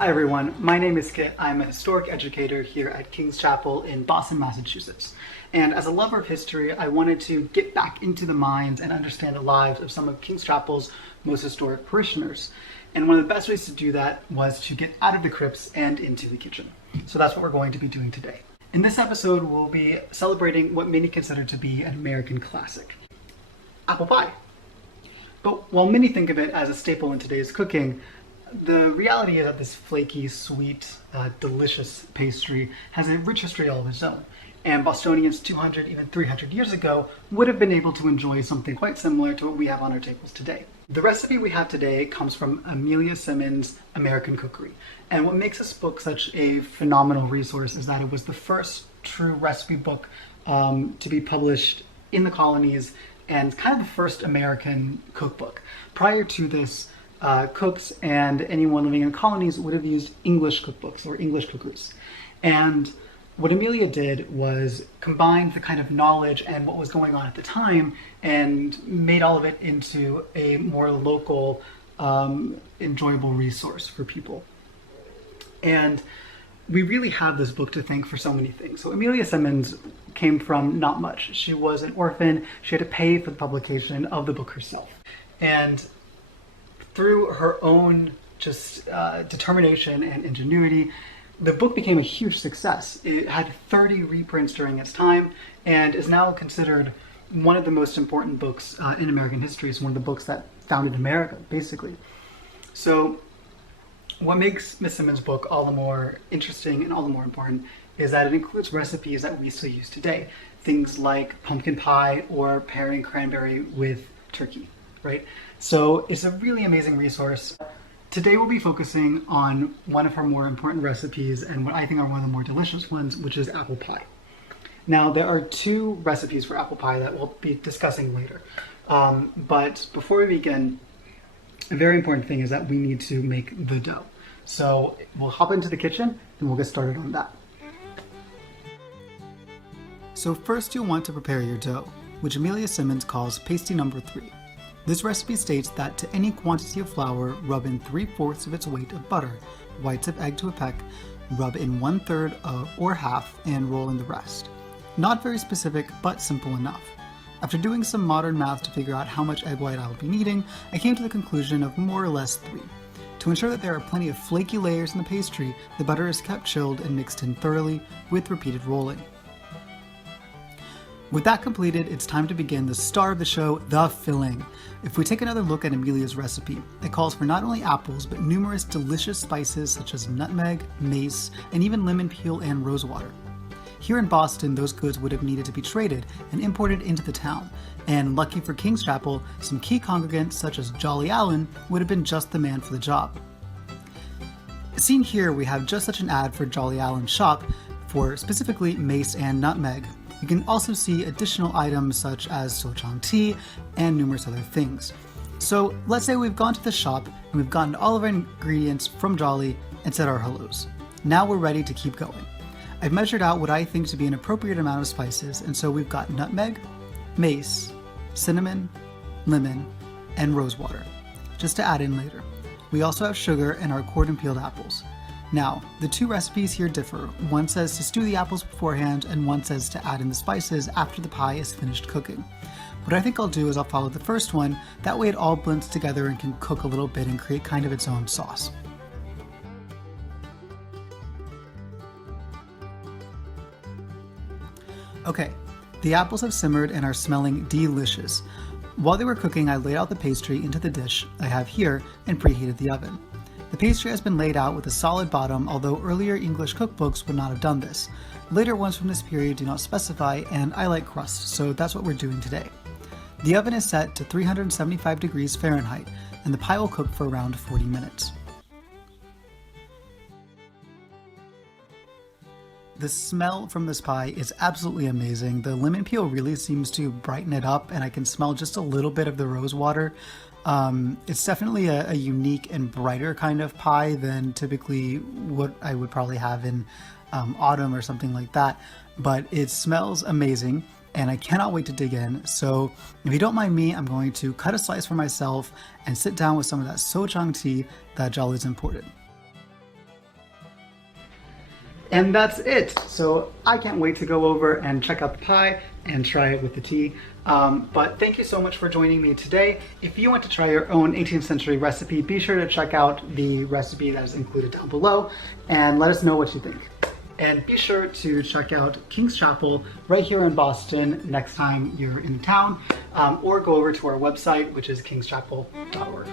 Hi everyone, my name is Kit. I'm a historic educator here at King's Chapel in Boston, Massachusetts. And as a lover of history, I wanted to get back into the minds and understand the lives of some of King's Chapel's most historic parishioners. And one of the best ways to do that was to get out of the crypts and into the kitchen. So that's what we're going to be doing today. In this episode, we'll be celebrating what many consider to be an American classic, apple pie. But while many think of it as a staple in today's cooking, the reality is that this flaky, sweet, delicious pastry has a rich history all of its own. And Bostonians 200, even 300 years ago would have been able to enjoy something quite similar to what we have on our tables today. The recipe we have today comes from Amelia Simmons' American Cookery. And what makes this book such a phenomenal resource is that it was the first true recipe book to be published in the colonies and kind of the first American cookbook. Prior to this, cooks and anyone living in colonies would have used English cookbooks or English cookers. And what Amelia did was combine the kind of knowledge and what was going on at the time and made all of it into a more local, enjoyable resource for people. And we really have this book to thank for so many things. So Amelia Simmons came from not much. She was an orphan. She had to pay for the publication of the book herself. And through her own determination and ingenuity, the book became a huge success. It had 30 reprints during its time and is now considered one of the most important books in American history. It's one of the books that founded America, basically. So what makes Miss Simmons' book all the more interesting and all the more important is that it includes recipes that we still use today. Things like pumpkin pie or pairing cranberry with turkey, right? So it's a really amazing resource. Today we'll be focusing on one of her more important recipes and what I think are one of the more delicious ones, which is apple pie. Now there are two recipes for apple pie that we'll be discussing later. But before we begin, a very important thing is that we need to make the dough. So we'll hop into the kitchen and we'll get started on that. So first you'll want to prepare your dough, which Amelia Simmons calls pasty number 3. This recipe states that to any quantity of flour, rub in 3/4 of its weight of butter, whites of egg to a peck, rub in 1/3 or half, and roll in the rest. Not very specific, but simple enough. After doing some modern math to figure out how much egg white I will be needing, I came to the conclusion of more or less 3. To ensure that there are plenty of flaky layers in the pastry, the butter is kept chilled and mixed in thoroughly with repeated rolling. With that completed, it's time to begin the star of the show, the filling. If we take another look at Amelia's recipe, it calls for not only apples, but numerous delicious spices such as nutmeg, mace, and even lemon peel and rosewater. Here in Boston, those goods would have needed to be traded and imported into the town, and lucky for King's Chapel, some key congregants such as Jolly Allen would have been just the man for the job. Seen here, we have just such an ad for Jolly Allen's shop for specifically mace and nutmeg. You can also see additional items such as sochong tea and numerous other things. So let's say we've gone to the shop and we've gotten all of our ingredients from Jolly and said our hellos. Now we're ready to keep going. I've measured out what I think to be an appropriate amount of spices, and so we've got nutmeg, mace, cinnamon, lemon, and rosewater, just to add in later. We also have sugar and our cored and peeled apples. Now, the two recipes here differ. One says to stew the apples beforehand, and one says to add in the spices after the pie is finished cooking. What I think I'll do is I'll follow the first one, that way it all blends together and can cook a little bit and create kind of its own sauce. Okay, the apples have simmered and are smelling delicious. While they were cooking, I laid out the pastry into the dish I have here and preheated the oven. The pastry has been laid out with a solid bottom, although earlier English cookbooks would not have done this. Later ones from this period do not specify, and I like crust, so that's what we're doing today. The oven is set to 375 degrees Fahrenheit, and the pie will cook for around 40 minutes. The smell from this pie is absolutely amazing. The lemon peel really seems to brighten it up, and I can smell just a little bit of the rosewater. It's definitely a unique and brighter kind of pie than typically what I would probably have in autumn or something like that, but it smells amazing and I cannot wait to dig in. So if you don't mind me, I'm going to cut a slice for myself and sit down with some of that sochong tea that Jolly's imported. And that's it. So I can't wait to go over and check out the pie and try it with the tea. But thank you so much for joining me today. If you want to try your own 18th century recipe, be sure to check out the recipe that is included down below and let us know what you think. And be sure to check out King's Chapel right here in Boston next time you're in town, or go over to our website, which is kingschapel.org.